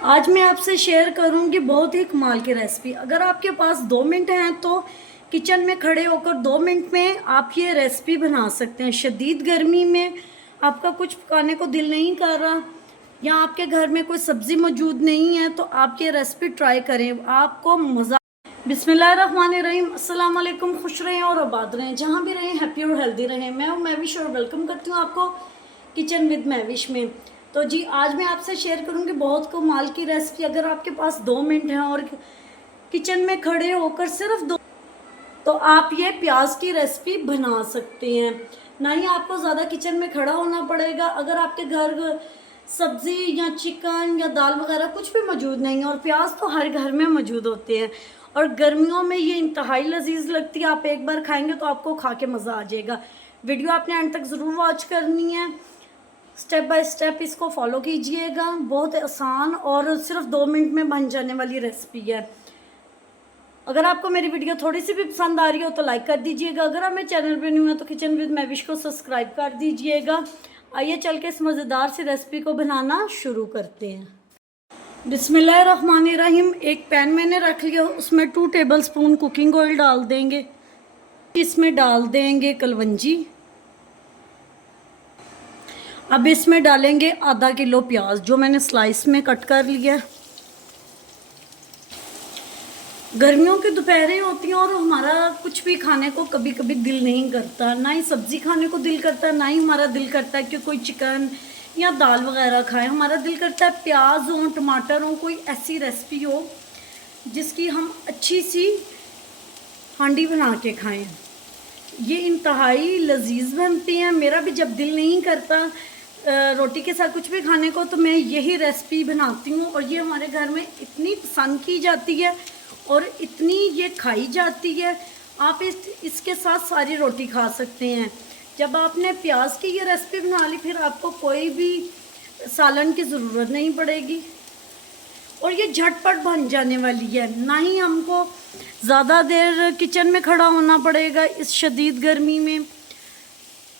आज मैं आपसे शेयर करूंगी बहुत ही कमाल की रेसिपी। अगर आपके पास 2 मिनट हैं तो किचन में खड़े होकर 2 मिनट में आप ये रेसिपी बना सकते हैं। शदीद गर्मी में आपका कुछ पकाने को दिल नहीं कर रहा या आपके घर में कोई सब्ज़ी मौजूद नहीं है तो आप ये रेसिपी ट्राई करें, आपको मज़ा। बिस्मिल्लाहिर्रहमानिर्रहीम। अस्सलाम वालेकुम। खुश रहें और आबाद रहें, जहाँ भी रहें हैप्पी और हेल्दी रहें। मैं हूँ महविश और वेलकम करती हूँ आपको किचन विद महविश में। तो जी आज मैं आपसे शेयर करूँगी बहुत कमाल की रेसिपी। अगर आपके पास 2 मिनट हैं और किचन में खड़े होकर सिर्फ दो, तो आप ये प्याज की रेसिपी बना सकते हैं। ना ही आपको ज़्यादा किचन में खड़ा होना पड़ेगा। अगर आपके घर सब्ज़ी या चिकन या दाल वगैरह कुछ भी मौजूद नहीं है, और प्याज तो हर घर में मौजूद होते हैं और गर्मियों में ये इंतहाई लजीज लगती है। आप एक बार खाएंगे तो आपको खा के मज़ा आ जाएगा। वीडियो आपने एंड तक ज़रूर वॉच करनी है, स्टेप बाय स्टेप इसको फॉलो कीजिएगा। बहुत आसान और सिर्फ 2 मिनट में बन जाने वाली रेसिपी है। अगर आपको मेरी वीडियो थोड़ी सी भी पसंद आ रही हो तो लाइक कर दीजिएगा। अगर आप मेरे चैनल पे न्यू है तो किचन विद महविश को सब्सक्राइब कर दीजिएगा। आइए चल के इस मज़ेदार सी रेसिपी को बनाना शुरू करते हैं। बिस्मिल्लाहिर्रहमानिर्रहीम। एक पैन मैंने रख लिया, उसमें 2 टेबलस्पून कुकिंग ऑयल डाल देंगे। इसमें डाल देंगे कलवंजी। अब इसमें डालेंगे आधा किलो प्याज जो मैंने स्लाइस में कट कर लिया। गर्मियों की दोपहरें होती हैं और हमारा कुछ भी खाने को कभी कभी दिल नहीं करता, ना ही सब्ज़ी खाने को दिल करता, ना ही हमारा दिल करता है कि कोई चिकन या दाल वगैरह खाएं। हमारा दिल करता है प्याज हो, टमाटर हो, कोई ऐसी रेसिपी हो जिसकी हम अच्छी सी हांडी बना के खाएं। ये इंतहाई लजीज बनती हैं। मेरा भी जब दिल नहीं करता रोटी के साथ कुछ भी खाने को तो मैं यही रेसिपी बनाती हूँ, और ये हमारे घर में इतनी पसंद की जाती है और इतनी ये खाई जाती है। आप इसके साथ सारी रोटी खा सकते हैं। जब आपने प्याज की ये रेसिपी बना ली फिर आपको कोई भी सालन की ज़रूरत नहीं पड़ेगी और ये झटपट बन जाने वाली है। ना ही हमको ज़्यादा देर किचन में खड़ा होना पड़ेगा इस शदीद गर्मी में,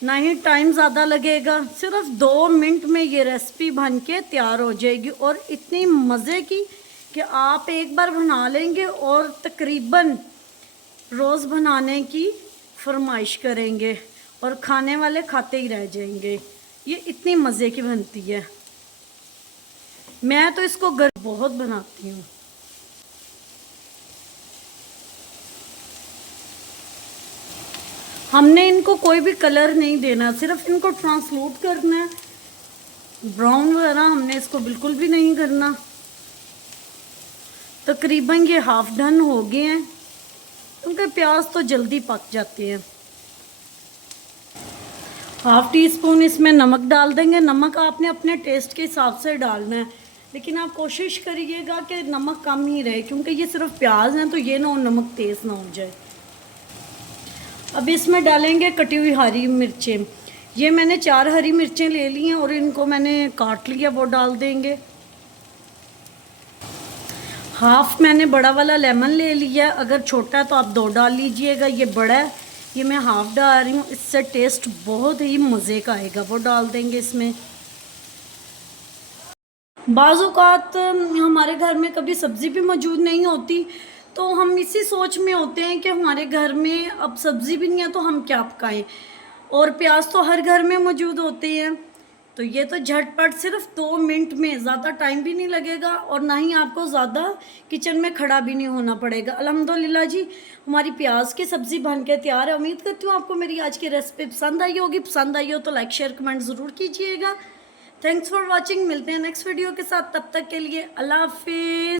ना ही टाइम ज़्यादा लगेगा। सिर्फ 2 मिनट में ये रेसिपी बन के तैयार हो जाएगी और इतनी मज़े की कि आप एक बार बना लेंगे और तकरीबन रोज़ बनाने की फरमाइश करेंगे और खाने वाले खाते ही रह जाएंगे। ये इतनी मज़े की बनती है। मैं तो इसको घर बहुत बनाती हूँ। हमने इनको कोई भी कलर नहीं देना, सिर्फ इनको ट्रांसलूट करना है। ब्राउन वगैरह हमने इसको बिल्कुल भी नहीं करना। तकरीबन ये हाफ डन हो गए हैं क्योंकि प्याज तो जल्दी पक जाते हैं। हाफ टी स्पून इसमें नमक डाल देंगे। नमक आपने अपने टेस्ट के हिसाब से डालना है, लेकिन आप कोशिश करिएगा कि नमक कम ही रहे क्योंकि ये सिर्फ प्याज हैं तो ये ना नमक तेज़ ना हो जाए। अब इसमें डालेंगे कटी हुई हरी मिर्चें। ये मैंने 4 हरी मिर्चें ले ली हैं और इनको मैंने काट लिया, वो डाल देंगे। हाफ मैंने बड़ा वाला लेमन ले लिया, अगर छोटा है तो आप 2 डाल लीजिएगा। ये बड़ा है, ये मैं हाफ डाल रही हूँ, इससे टेस्ट बहुत ही मज़े का आएगा। वो डाल देंगे इसमें। बाज़ औक़ात हमारे घर में कभी सब्ज़ी भी मौजूद नहीं होती तो हम इसी सोच में होते हैं कि हमारे घर में अब सब्ज़ी भी नहीं है तो हम क्या पकाएं, और प्याज तो हर घर में मौजूद होते हैं। तो ये तो झटपट सिर्फ 2 मिनट में, ज़्यादा टाइम भी नहीं लगेगा और ना ही आपको ज़्यादा किचन में खड़ा भी नहीं होना पड़ेगा। अल्हम्दुलिल्लाह जी हमारी प्याज की सब्ज़ी बन के तैयार है। उम्मीद करती हूँ आपको मेरी आज की रेसिपी पसंद आई होगी। पसंद आई हो तो लाइक शेयर कमेंट ज़रूर कीजिएगा। Thanks for watching. मिलते हैं नेक्स्ट वीडियो के साथ, तब तक के लिए अल्लाह हाफिज़।